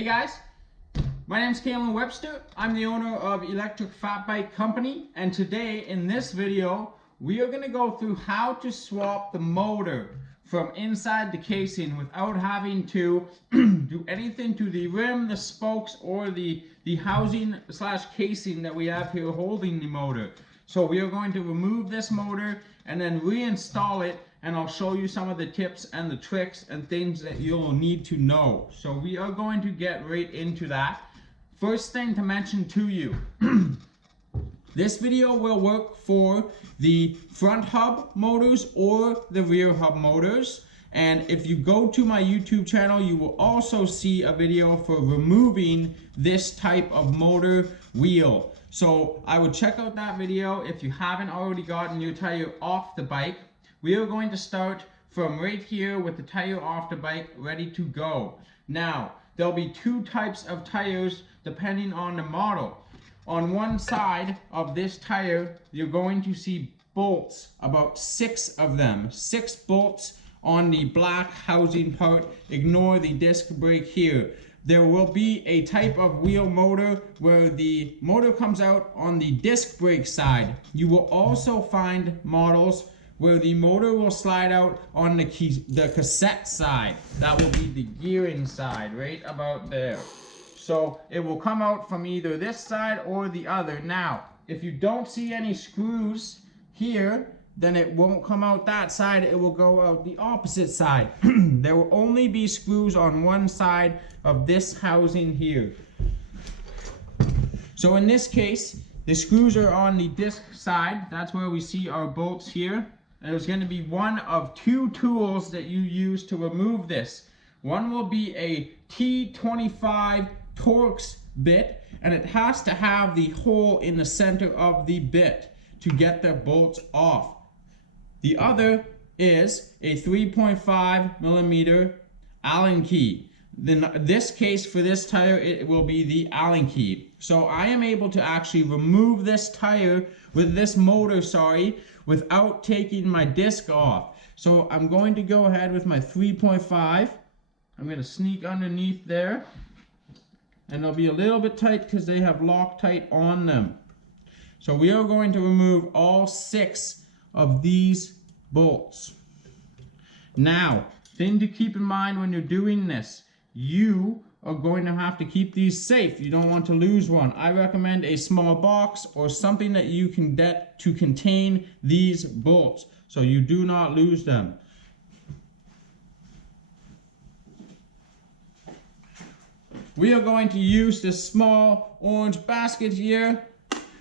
Hey guys, my name is Kalen Webster. I'm the owner of Electric Fat Bike Company, and today in this video we are going to go through how to swap the motor from inside the casing without having to do anything to the rim, the spokes, or the housing slash casing that we have here holding the motor. So we are going to remove this motor and then reinstall it, and I'll show you some of the tips and the tricks and things that you'll need to know. So we are going to get right into that. First thing to mention to you, this video will work for the front hub motors or the rear hub motors. And if you go to my YouTube channel, you will also see a video for removing this type of motor wheel. So I would check out that video if you haven't already gotten your tire off the bike. We are going to start from right here with the tire off the bike, ready to go. Now, there'll be two types of tires depending on the model. On one side of this tire, you're going to see bolts, about 6 of them. 6 bolts on the black housing part. Ignore the disc brake here. There will be a type of wheel motor where the motor comes out on the disc brake side. You will also find models where the motor will slide out on the cassette side. That will be the gearing side, right about there. So it will come out from either this side or the other. Now, if you don't see any screws here, then it won't come out that side, it will go out the opposite side. There will only be screws on one side of this housing here. So in this case, the screws are on the disc side. That's where we see our bolts here. And there's going to be one of 2 tools that you use to remove this. One will be a T25 Torx bit, and it has to have the hole in the center of the bit to get the bolts off. The other is a 3.5 millimeter Allen key. In this case, for this tire, it will be the Allen key. So I am able to actually remove this tire with this motor, without taking my disc off. So I'm going to go ahead with my 3.5. I'm going to sneak underneath there, and they'll be a little bit tight because they have Loctite on them. So we are going to remove all 6 of these bolts. Now, thing to keep in mind when you're doing this, you are going to have to keep these safe. You don't want to lose one. I recommend a small box or something that you can get to contain these bolts so you do not lose them. We are going to use this small orange basket here.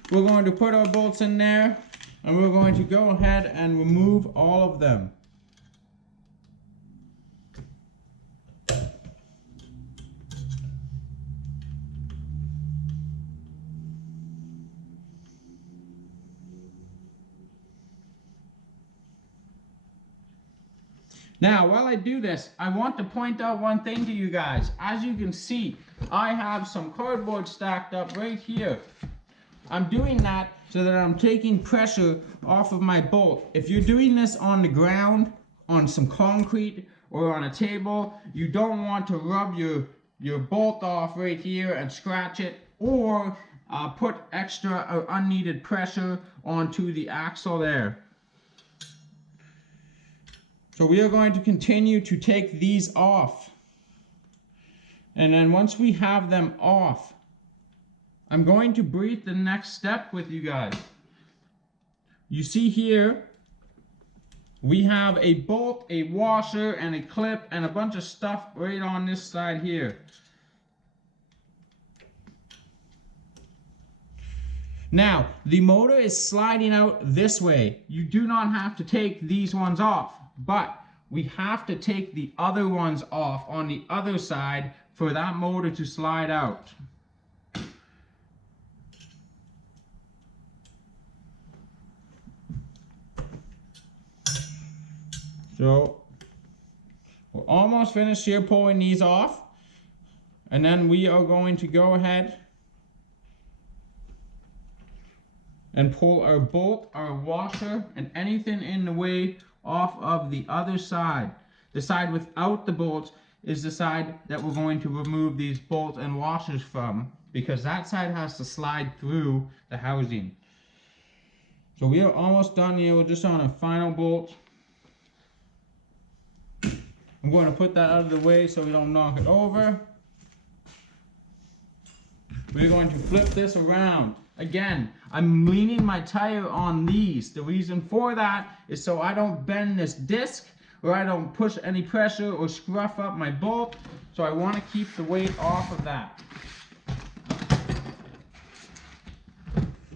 We're going to put our bolts in there, and we're going to go ahead and remove all of them. Now, while I do this, I want to point out one thing to you guys. As you can see, I have some cardboard stacked up right here. I'm doing that so that I'm taking pressure off of my bolt. If you're doing this on the ground, on some concrete, or on a table, you don't want to rub your bolt off right here and scratch it, or put extra or unneeded pressure onto the axle there. So we are going to continue to take these off. And then once we have them off, I'm going to brief the next step with you guys. You see here, we have a bolt, a washer, and a clip, and a bunch of stuff right on this side here. Now, the motor is sliding out this way. You do not have to take these ones off, but we have to take the other ones off on the other side for that motor to slide out. So we're almost finished here pulling these off, and then we are going to go ahead and pull our bolt, our washer, and anything in the way off of the other side, the side without the bolts. is the side that we're going to remove these bolts and washers from, because that side has to slide through the housing. So we are almost done here. We're just on a final bolt. I'm going to put that out of the way so we don't knock it over. We're going to flip this around. Again, I'm leaning my tire on these. The reason for that is so I don't bend this disc, or I don't push any pressure or scruff up my bolt. So I want to keep the weight off of that.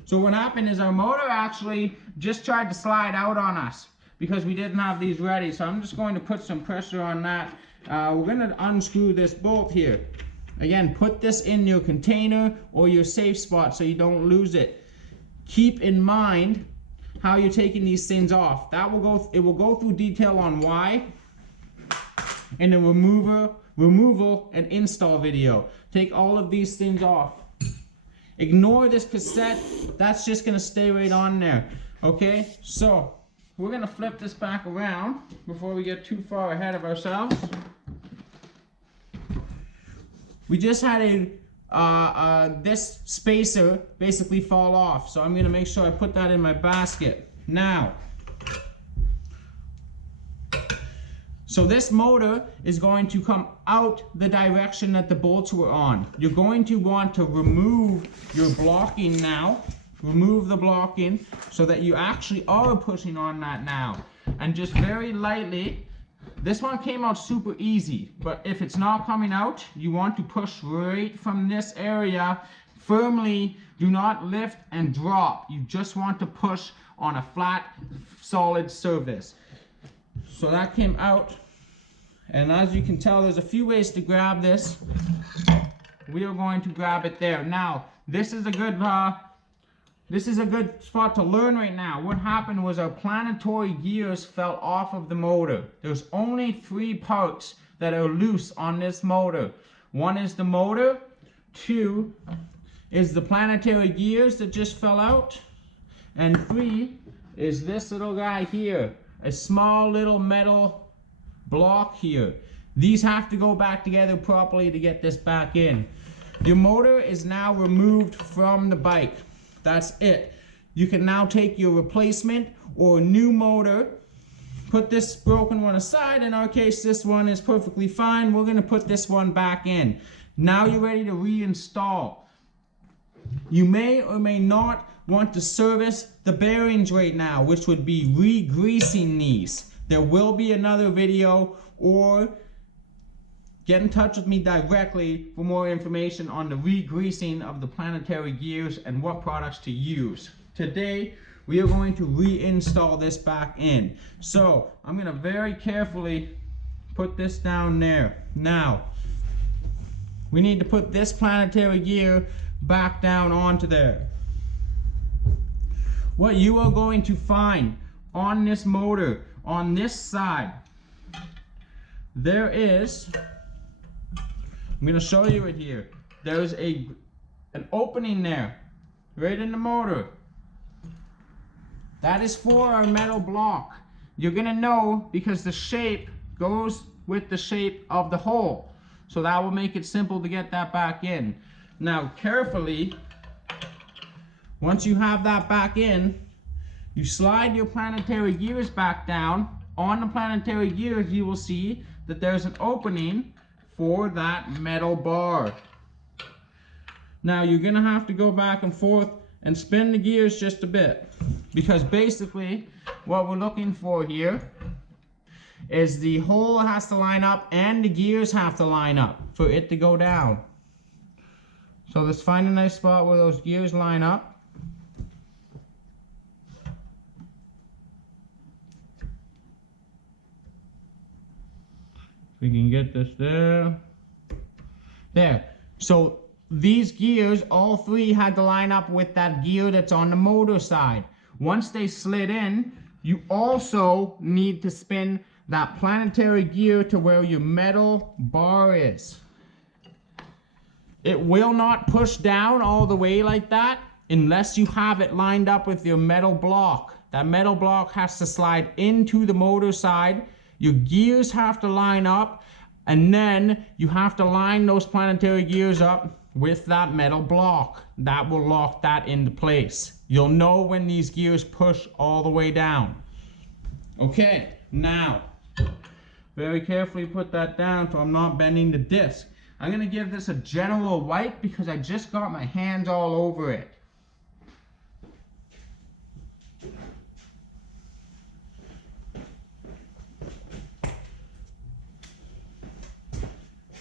So what happened is our motor actually just tried to slide out on us because we didn't have these ready. So I'm just going to put some pressure on that. We're going to unscrew this bolt here. Again, put this in your container or your safe spot so you don't lose it. Keep in mind how you're taking these things off. It will go through detail on why in the removal and install video. Take all of these things off. Ignore this cassette. That's just going to stay right on there. Okay, so we're going to flip this back around before we get too far ahead of ourselves. We just had this spacer basically fall off, so I'm going to make sure I put that in my basket. Now, so this motor is going to come out the direction that the bolts were on. You're going to want to remove your blocking now. Remove the blocking so that you actually are pushing on that now. And just very lightly, this one came out super easy, but if it's not coming out, you want to push right from this area firmly. Do not lift and drop. You just want to push on a flat, solid surface. So that came out. And as you can tell, there's a few ways to grab this. We are going to grab it there. Now, this is a good spot to learn right now. What happened was our planetary gears fell off of the motor. There's only 3 parts that are loose on this motor. 1 is the motor, 2 is the planetary gears that just fell out, and 3 is this little guy here, a small little metal block here. These have to go back together properly to get this back in. Your motor is now removed from the bike. That's it. You can now take your replacement or new motor, put this broken one aside. In our case, this one is perfectly fine. We're going to put this one back in. Now you're ready to reinstall. You may or may not want to service the bearings right now, which would be re-greasing these. There will be another video, or get in touch with me directly for more information on the re-greasing of the planetary gears and what products to use. Today, we are going to reinstall this back in. So, I'm going to very carefully put this down there. Now, we need to put this planetary gear back down onto there. What you are going to find on this motor, on this side, there is, I'm going to show you it here. There's an opening there, right in the motor. That is for our metal block. You're going to know because the shape goes with the shape of the hole. So that will make it simple to get that back in. Now carefully, once you have that back in, you slide your planetary gears back down. On the planetary gears, you will see that there's an opening for that metal bar. Now you're going to have to go back and forth and spin the gears just a bit, because basically what we're looking for here is the hole has to line up and the gears have to line up for it to go down. So let's find a nice spot where those gears line up. We can get this there. There. So these gears, all 3 had to line up with that gear that's on the motor side. Once they slid in, you also need to spin that planetary gear to where your metal bar is. It will not push down all the way like that unless you have it lined up with your metal block. That metal block has to slide into the motor side. Your gears have to line up, And then you have to line those planetary gears up with that metal block. That will lock that into place. You'll know when these gears push all the way down. Okay, now, very carefully put that down so I'm not bending the disc. I'm going to give this a general wipe because I just got my hands all over it.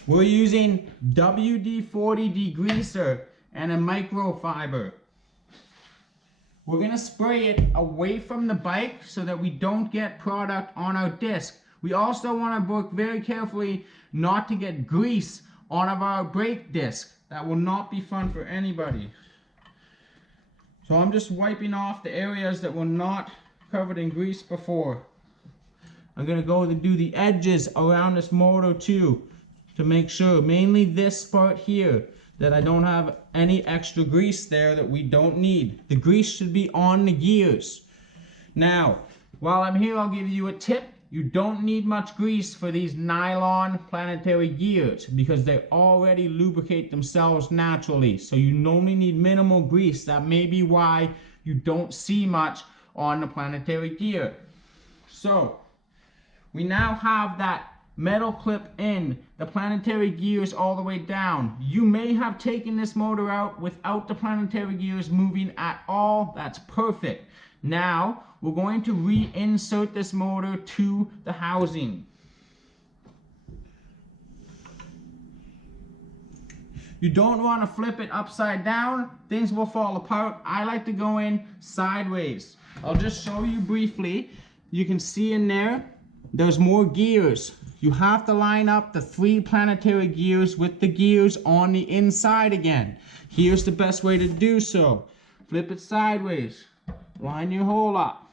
We're using WD-40 degreaser and a microfiber. We're going to spray it away from the bike so that we don't get product on our disc. We also want to work very carefully not to get grease on our brake disc. That will not be fun for anybody. So I'm just wiping off the areas that were not covered in grease before. I'm going to go and do the edges around this motor too, to make sure, mainly this part here, that I don't have any extra grease there that we don't need. The grease should be on the gears. Now, while I'm here, I'll give you a tip. You don't need much grease for these nylon planetary gears because they already lubricate themselves naturally. So you only need minimal grease. That may be why you don't see much on the planetary gear. So, we now have that metal clip in, the planetary gears all the way down. You may have taken this motor out without the planetary gears moving at all. That's perfect. Now we're going to reinsert this motor to the housing. You don't want to flip it upside down. Things will fall apart. I like to go in sideways. I'll just show you briefly. You can see in there, there's more gears. You have to line up the 3 planetary gears with the gears on the inside again. Here's the best way to do so. Flip it sideways. Line your hole up.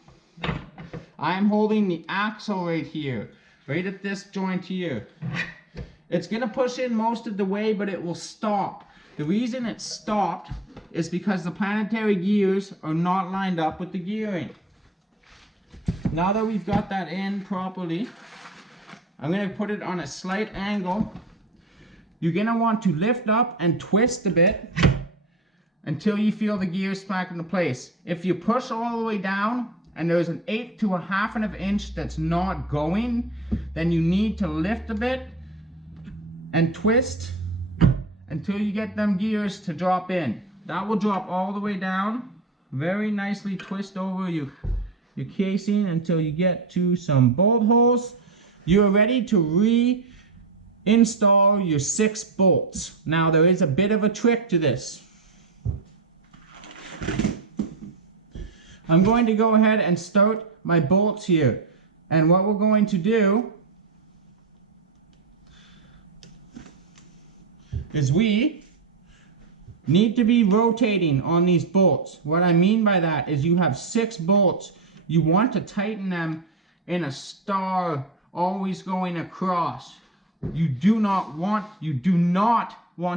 I'm holding the axle right here, right at this joint here. It's going to push in most of the way, but it will stop. The reason it stopped is because the planetary gears are not lined up with the gearing. Now that we've got that in properly, I'm going to put it on a slight angle. You're going to want to lift up and twist a bit until you feel the gears back into place. If you push all the way down and there's an 1/8 to a 1/2 of an inch that's not going, then you need to lift a bit and twist until you get them gears to drop in. That will drop all the way down. Very nicely twist over your casing until you get to some bolt holes. You're ready to reinstall your 6 bolts. Now there is a bit of a trick to this. I'm going to go ahead and start my bolts here. And what we're going to do is we need to be rotating on these bolts. What I mean by that is you have 6 bolts. You want to tighten them in a star, always going across. You do not want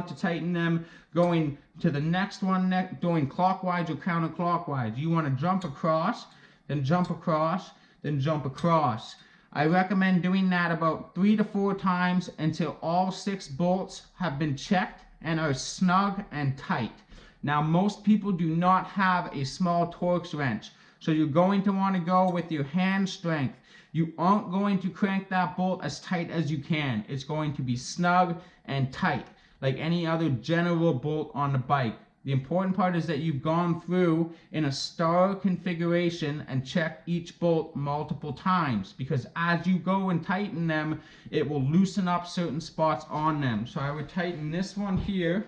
to tighten them going to the next one, going clockwise or counterclockwise. You want to jump across, then jump across, then jump across. I recommend doing that about 3 to 4 times until all 6 bolts have been checked and are snug and tight. Now most people do not have a small Torx wrench, so you're going to want to go with your hand strength. You aren't going to crank that bolt as tight as you can. It's going to be snug and tight, like any other general bolt on the bike. The important part is that you've gone through in a star configuration and checked each bolt multiple times, because as you go and tighten them, it will loosen up certain spots on them. So I would tighten this one here.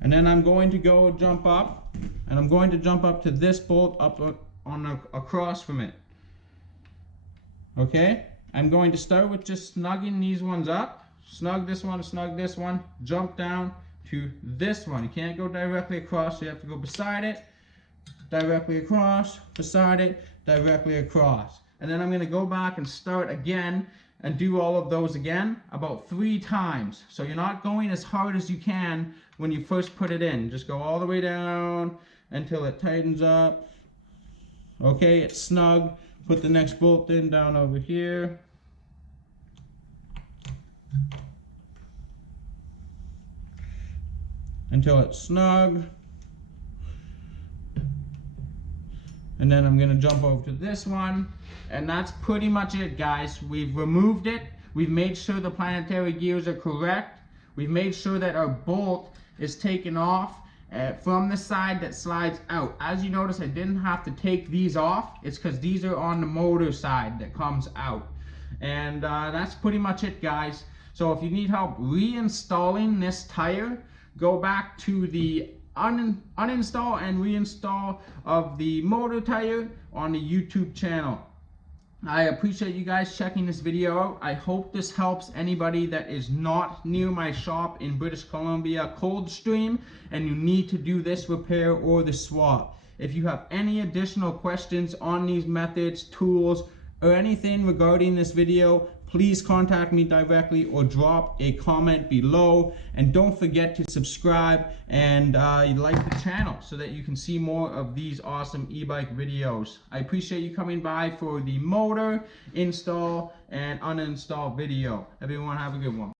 And then I'm going to go jump up, and I'm going to jump up to this bolt up across from it. Okay? I'm going to start with just snugging these ones up. Snug this one, jump down to this one. You can't go directly across, so you have to go beside it, directly across, beside it, directly across. And then I'm going to go back and start again and do all of those again about 3 times. So you're not going as hard as you can when you first put it in. Just go all the way down until it tightens up. Okay, it's snug. Put the next bolt in down over here. Until it's snug. And then I'm gonna jump over to this one, and that's pretty much it, guys. We've removed it. We've made sure the planetary gears are correct. We've made sure that our bolt is taken off from the side that slides out. As you notice, I didn't have to take these off. It's because these are on the motor side that comes out. And that's pretty much it, guys. So if you need help reinstalling this tire, go back to the uninstall and reinstall of the motor tire on the YouTube channel. I appreciate you guys checking this video out. I hope this helps anybody that is not near my shop in British Columbia, Coldstream, and you need to do this repair or the swap. If you have any additional questions on these methods, tools, or anything regarding this video, please contact me directly or drop a comment below. And don't forget to subscribe and like the channel so that you can see more of these awesome e-bike videos. I appreciate you coming by for the motor install and uninstall video. Everyone have a good one.